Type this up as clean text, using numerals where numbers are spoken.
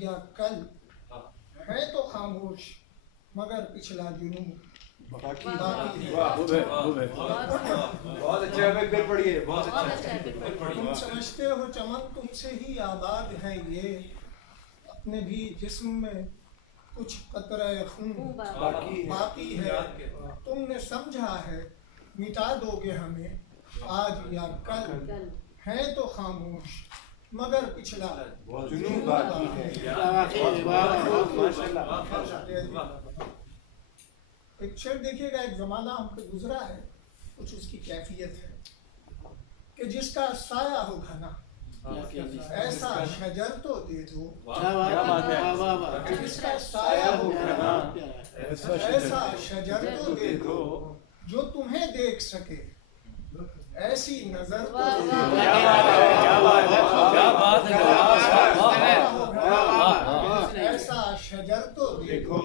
یا کل ہے تو خاموش مگر پچھلا جنون باقی ہے۔ بہت اچھا ہے، پھر پڑھیے، بہت اچھا ہے۔ تم سمجھتے ہو چمن تم سے ہی آباد ہے یہ، اپنے بھی جسم میں کچھ قطرہ خون باقی ہے۔ تم نے سمجھا ہے مٹا دو گے ہمیں آج یا کل، ہے تو خاموش مگر پچھلا جنون باقی ہے۔ ایک شعر دیکھیے گا، ایک زمانہ ہم پہ گزرا ہے، کچھ اس کی کیفیت ہے کہ جس کا سایہ ہو گھنا ایسا شجر تو دے دو، جس کا سایہ ہو گھنا ایسا شجر تو دے دو جو تمہیں دیکھ سکے، ایسی نظر تو دے دو، ایسا شجر تو دے دو